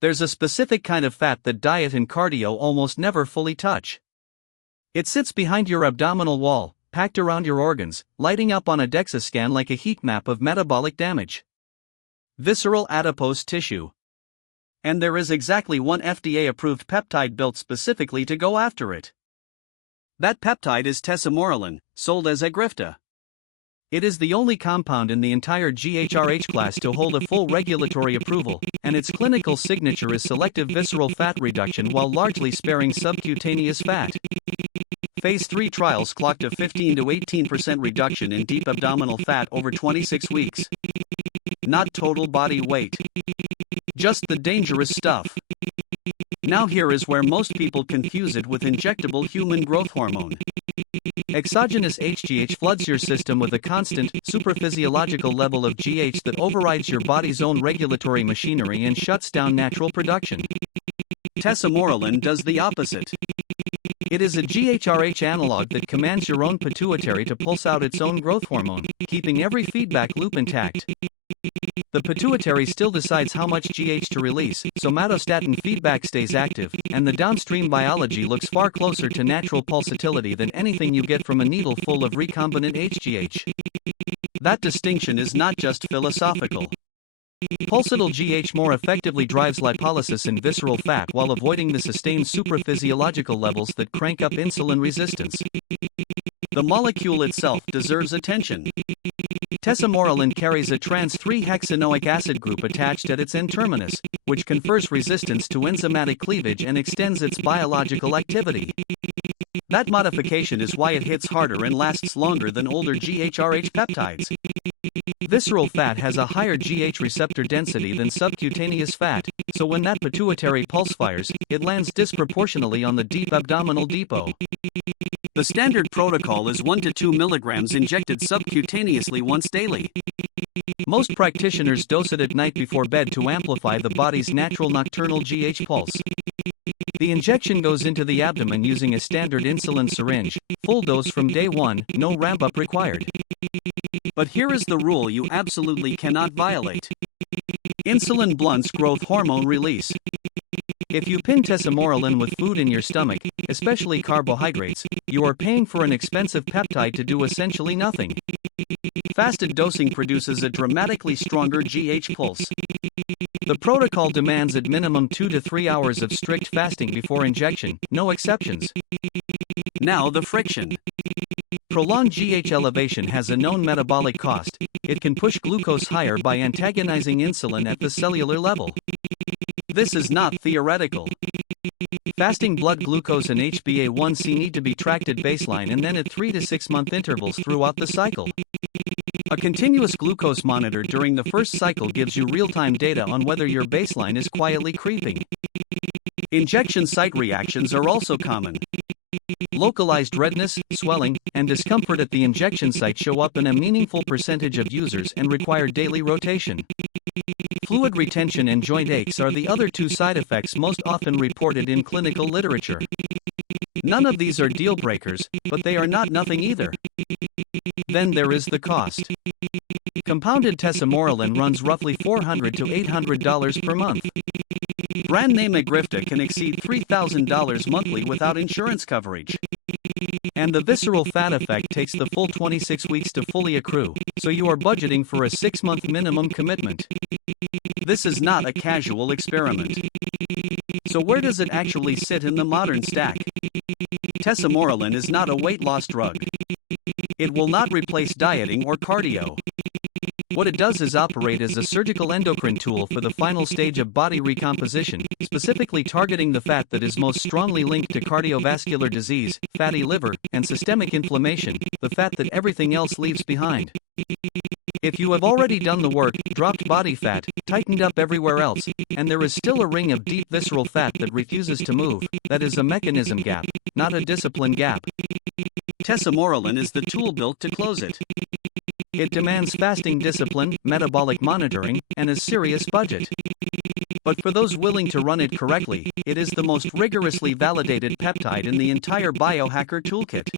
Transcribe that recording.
There's a specific kind of fat that diet and cardio almost never fully touch. It sits behind your abdominal wall, packed around your organs, lighting up on a DEXA scan like a heat map of metabolic damage. Visceral adipose tissue. And there is exactly one FDA-approved peptide built specifically to go after it. That peptide is Tesamorelin, sold as Egrifta. It is the only compound in the entire GHRH class to hold a full regulatory approval, and its clinical signature is selective visceral fat reduction while largely sparing subcutaneous fat. Phase 3 trials clocked a 15 to 18% reduction in deep abdominal fat over 26 weeks. Not total body weight. Just the dangerous stuff. Now here is where most people confuse it with injectable human growth hormone. Exogenous HGH floods your system with a constant, supraphysiological level of GH that overrides your body's own regulatory machinery and shuts down natural production. Tesamorelin does the opposite. It is a GHRH analog that commands your own pituitary to pulse out its own growth hormone, keeping every feedback loop intact. The pituitary still decides how much GH to release, somatostatin feedback stays active, and the downstream biology looks far closer to natural pulsatility than anything you get from a needle full of recombinant HGH. That distinction is not just philosophical. Pulsatile GH more effectively drives lipolysis in visceral fat while avoiding the sustained supraphysiological levels that crank up insulin resistance. The molecule itself deserves attention. Tesamorelin carries a trans-3-hexanoic acid group attached at its N-terminus, which confers resistance to enzymatic cleavage and extends its biological activity. That modification is why it hits harder and lasts longer than older GHRH peptides. Visceral fat has a higher GH receptor density than subcutaneous fat, so when that pituitary pulse fires, it lands disproportionately on the deep abdominal depot. The standard protocol is 1 to 2 milligrams injected subcutaneously once daily. Most practitioners dose it at night before bed to amplify the body's natural nocturnal GH pulse. The injection goes into the abdomen using a standard insulin syringe, full dose from day 1, no ramp-up required. But here is the rule you absolutely cannot violate. Insulin blunts growth hormone release. If you pin tesamorelin with food in your stomach, especially carbohydrates, you are paying for an expensive peptide to do essentially nothing. Fasted dosing produces a dramatically stronger GH pulse. The protocol demands at minimum 2 to 3 hours of strict fasting before injection, no exceptions. Now the friction. Prolonged GH elevation has a known metabolic cost. It can push glucose higher by antagonizing insulin at the cellular level. This is not theoretical. Fasting blood glucose and HbA1c need to be tracked at baseline and then at 3 to 6 month intervals throughout the cycle. A continuous glucose monitor during the first cycle gives you real-time data on whether your baseline is quietly creeping. Injection site reactions are also common. Localized redness, swelling, and discomfort at the injection site show up in a meaningful percentage of users and require daily rotation. Fluid retention and joint aches are the other two side effects most often reported in clinical literature. None of these are deal breakers, but they are not nothing either. Then there is the cost. Compounded tesamorelin runs roughly $400 to $800 per month. Brand name Egrifta can exceed $3,000 monthly without insurance coverage. And the visceral fat effect takes the full 26 weeks to fully accrue, so you are budgeting for a 6-month minimum commitment. This is not a casual experiment. So where does it actually sit in the modern stack? Tesamorelin is not a weight loss drug. It will not replace dieting or cardio. What it does is operate as a surgical endocrine tool for the final stage of body recomposition, specifically targeting the fat that is most strongly linked to cardiovascular disease, fatty liver, and systemic inflammation, the fat that everything else leaves behind. If you have already done the work, dropped body fat, tightened up everywhere else, and there is still a ring of deep visceral fat that refuses to move, that is a mechanism gap, not a discipline gap. Tesamorelin is the tool built to close it. It demands fasting discipline, metabolic monitoring, and a serious budget. But for those willing to run it correctly, it is the most rigorously validated peptide in the entire biohacker toolkit.